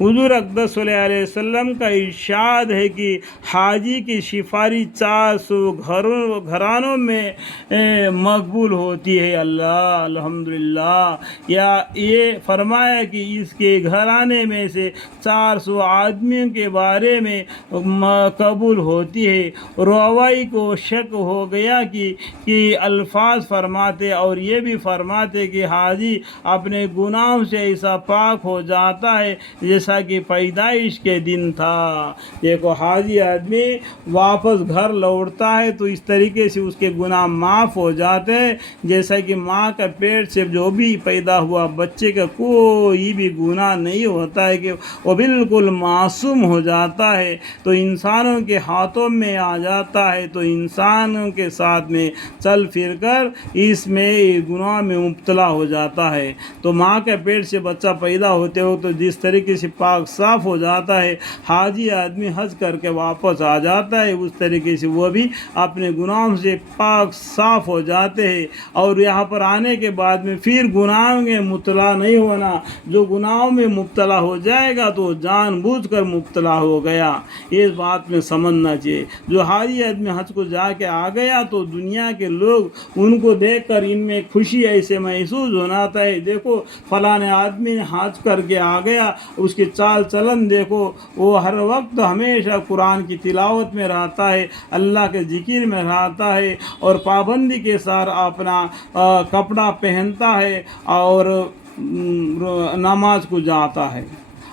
حضور اقدس صلی اللہ علیہ وسلم کا ارشاد ہے کہ حاجی کی سفارش 400 گھرانوں میں مقبول ہوتی ہے۔ اللہ الحمدللہ، یا یہ فرمایا کہ اس کے گھرانے میں سے 400 آدمیوں کے بارے میں قبول ہوتی ہے۔ روائی کو شک ہو گیا کہ الفاظ فرماتے اور یہ بھی فرماتے کہ حاجی اپنے گناہوں سے ایسا پاک ہو جاتا ہے جیسا کہ پیدائش کے دن تھا۔ دیکھو، حاجی آدمی واپس گھر لوٹتا ہے تو اس طریقے سے اس کے گناہ معاف ہو جاتے ہیں جیسا کہ ماں کا پیٹ سے جو بھی پیدا ہوا بچے کا کوئی بھی گناہ نہیں ہوتا ہے، کہ وہ بالکل معصوم ہو جاتا ہے، تو انسانوں کے ہاتھوں میں آ جاتا ہے، تو انسانوں کے ساتھ میں چل پھر کر اس میں گناہ میں مبتلا ہو جاتا ہے۔ تو ماں کے پیٹ سے بچہ پیدا ہوتے ہو تو جس طریقے سے پاک صاف ہو جاتا ہے، حاجی آدمی حج کر کے واپس آ جاتا ہے، اس طریقے سے وہ بھی اپنے گناہوں سے پاک صاف ہو جاتے ہیں۔ اور یہاں پر آنے کے بعد میں پھر گناہوں میں مبتلا نہیں ہونا۔ جو گناہوں میں مبتلا ہو جائے گا تو جان بوجھ کر مبتلا ہو گیا، اس بات میں سمجھنا چاہیے۔ جو حاجی آدمی حج کو جا کے آ گیا تو دنیا کے لوگ ان کو دیکھ کر ان میں خوشی ایسے محسوس ہوتا ہے، دیکھو فلاں آدمی حج کر کے آ گیا، اس کے چال چلن دیکھو، وہ ہر وقت ہمیشہ قرآن کی تلاوت میں رہتا ہے، اللہ کے ذکر میں رہتا ہے، اور پابندی کے ساتھ اپنا کپڑا پہنتا ہے اور نماز کو جاتا ہے۔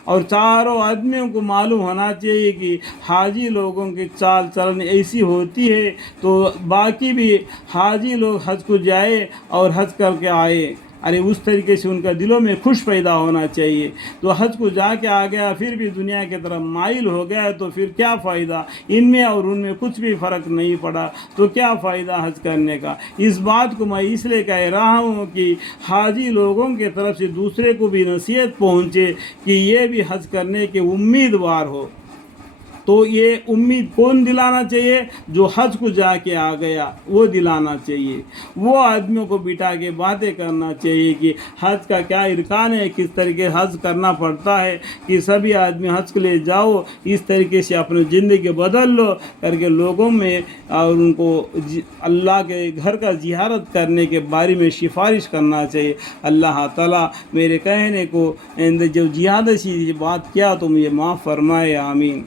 اور چاروں آدمیوں کو معلوم ہونا چاہیے کہ حاجی لوگوں کی چال چلن ایسی ہوتی ہے، تو باقی بھی حاجی لوگ حج کو جائے اور حج کر کے آئے، ارے اس طریقے سے ان کا دلوں میں خوش پیدا ہونا چاہیے۔ تو حج کو جا کے آ گیا پھر بھی دنیا کی طرف مائل ہو گیا تو پھر کیا فائدہ؟ ان میں اور ان میں کچھ بھی فرق نہیں پڑا، تو کیا فائدہ حج کرنے کا؟ اس بات کو میں اس لیے کہہ رہا ہوں کہ حاجی لوگوں کی طرف سے دوسرے کو بھی نصیحت پہنچے کہ یہ بھی حج کرنے کے امیدوار ہو۔ تو یہ امید کون دلانا چاہیے؟ جو حج کو جا کے آ گیا وہ دلانا چاہیے۔ وہ آدمیوں کو بٹھا کے باتیں کرنا چاہیے کہ حج کا کیا ارکان ہے، کس طریقے حج کرنا پڑتا ہے، کہ سبھی آدمی حج کے لے جاؤ، اس طریقے سے اپنی زندگی بدل لو کر کے لوگوں میں، اور ان کو اللہ کے گھر کا زیارت کرنے کے بارے میں سفارش کرنا چاہیے۔ اللہ تعالیٰ میرے کہنے کو جو زیادہ سی بات کیا تو مجھے معاف فرمائے، آمین۔